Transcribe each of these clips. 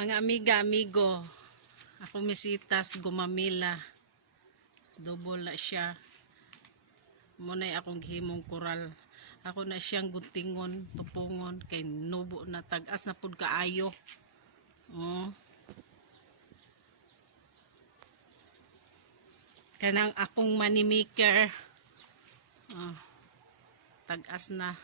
Mga amiga, amigo, ako misitas gumamila. Double na siya. Muna'y akong himong koral. Ako na siyang guntingon, tupungon, kay nubo na tagas na pud kaayo. Oh. Kanang akong money maker. Oh. Tagas na.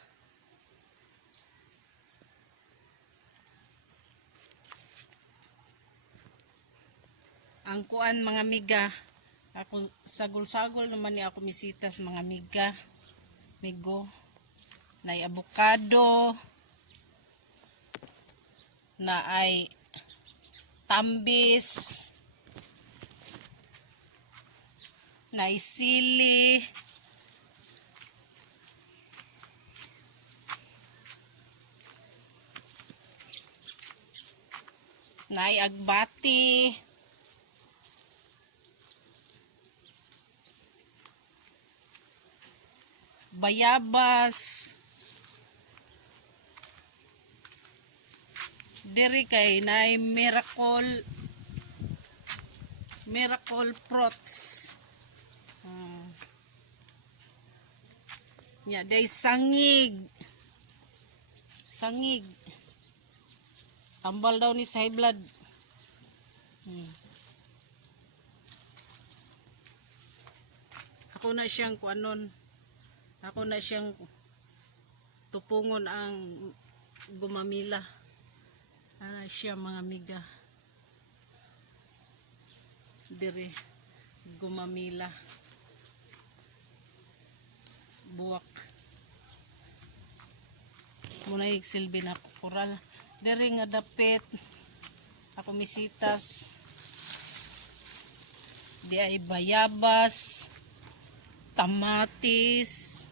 Ang kuan mga miga, ako sagol-sagol naman ni ako misitas mga miga, migo, na avocado, na ay tambis, na ay sili, na ay agbati, bayabas, diri kay naay miracle fruits. Nya day sangig. Tambal daw ni sa high blood. Ako na siyang kuanon. Ako na siyang tupungon ang gumamila. Ana siya mga miga. Dire gumamila. Buwak. Muna silbi na koral. Dire nga dapit. Ako misitas. Di ay bayabas. Tamatis.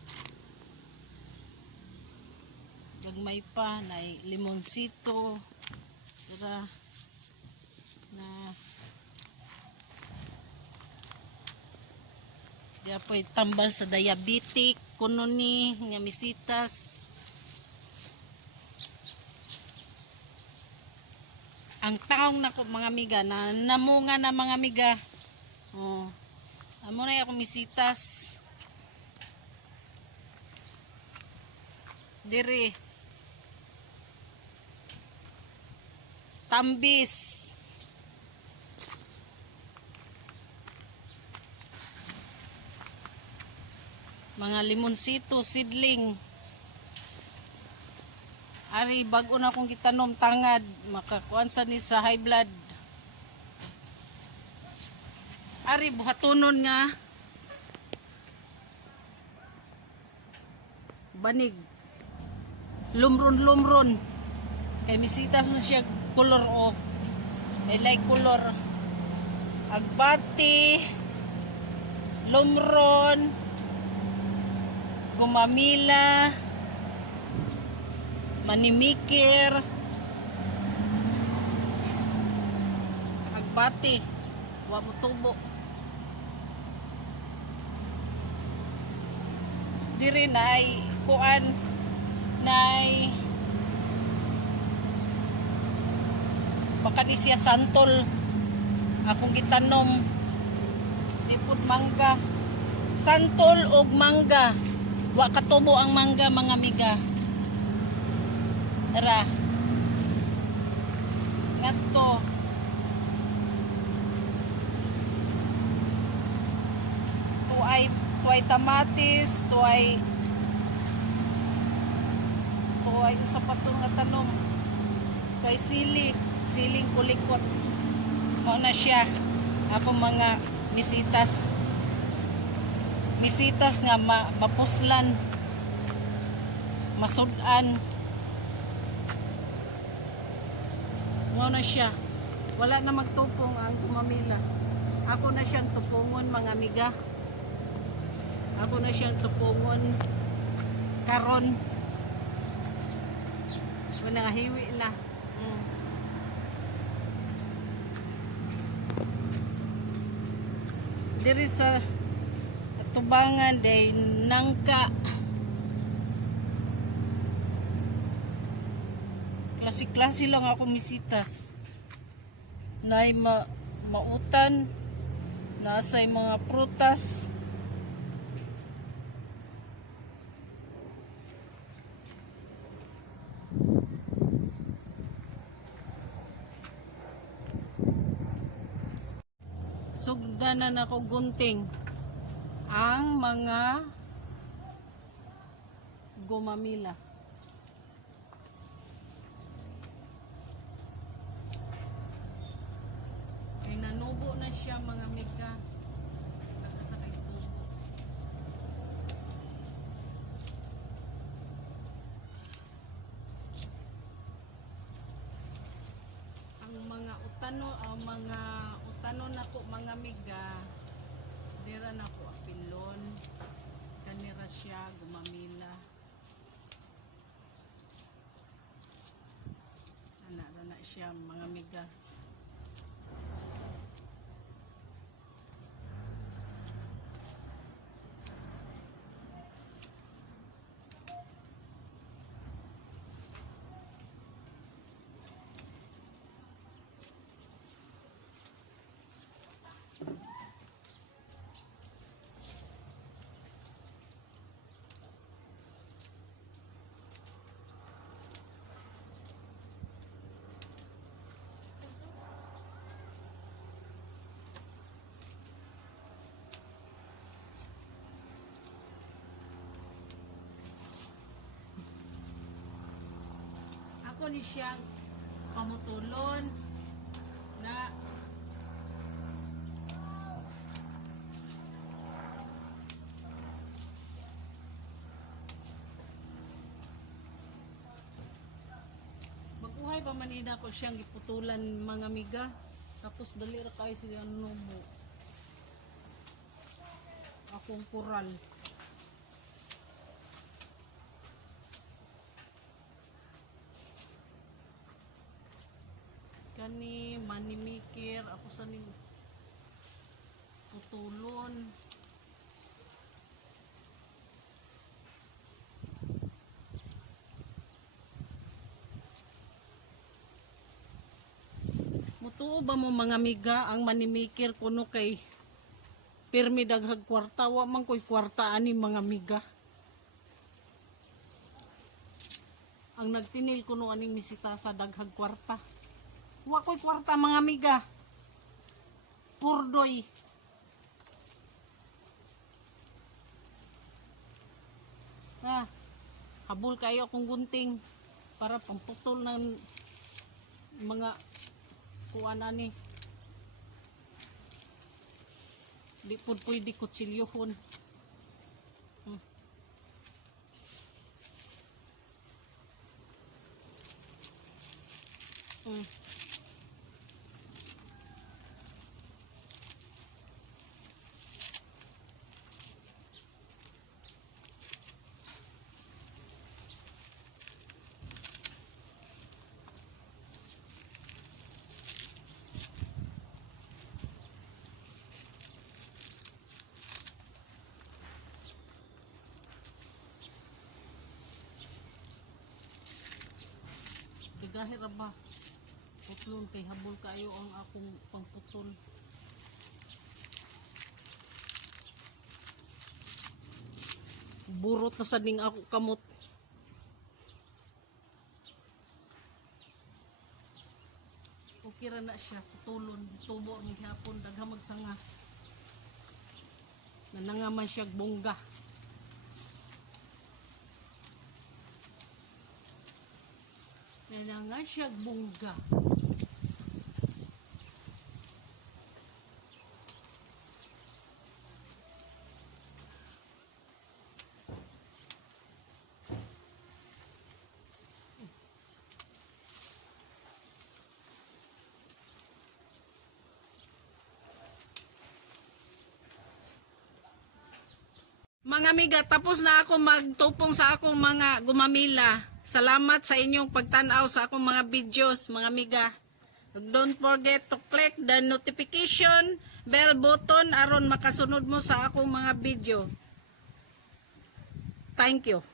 Gagmay pa na limonsito. Tara na diya po tambal sa diabetic kuno ni nga misitas. Ang taong nako mga miga na namunga na mga miga. Oh. Amo na ako misitas. Dire tambis, mga limonsito seedling. Ari bago na akong gitanom tangad, makakuan sa ni sa high blood. Ari buhatonon nga banig, lumron kay misitas mo siya color of I like color. Agbati, lumron, gumamila, manimikir, agbati, wa mo tubo. Diri na ay kuan na ay baka di siya santol akong gitanom dipod mangga santol og mangga wa katubo ang mangga mga miga. Tara ngadto tuay tamatis tuay sa patong nga tanom tuay siling kulikot mo na siya ako mga misitas nga mapuslan masudan mo na siya wala na magtupong ang gumamila. Ako na siyang tupungon mga amiga, ako na siyang tupungon karon wala nga hiwi na. Diri sa tubangan day nangka klase-klase lang ako misitas. nay mautan, nasay mga prutas. Sugdanan ako gunting ang mga gumamila. Kaya nanubo na siya mga mika. Nagkasakay tubo. Ang mga utano na po mga miga, dira na po apilon. Kanira siya gumamila. Na siya mga miga. Ako ni siyang pamutulon na maguhay pa manina ko siyang giputulan mga miga, tapos dali ra kayo sila nubo akong kural. Kani manimikir ako sa ning putulon. Mutuo ba mo mga miga ang manimikir kuno kay pirmi daghag kwarta, wa man koy kwarta ani mga miga. Ang nagtinil kuno aning misita sa daghag kwarta. Wa ko'y kwarta mga miga. Purdoy. Habol kayo akong gunting para pamputol ng mga kuan ani. Di pud pwede kutsilyohon. Gahit ra ba putlon kay habol kayo ang akong pangputol. Burot na sa ding ako kamot. Okay ra na siya putulon, tubo ng hapon daghang magsanga. Nanangaman siya bongga. Kailangan siya bungga. Mga amiga, tapos na ako magtupong sa akong mga gumamila. Salamat sa inyong pagtanaw sa akong mga videos, mga amiga. Don't forget to click the notification bell button aron makasunod mo sa akong mga video. Thank you.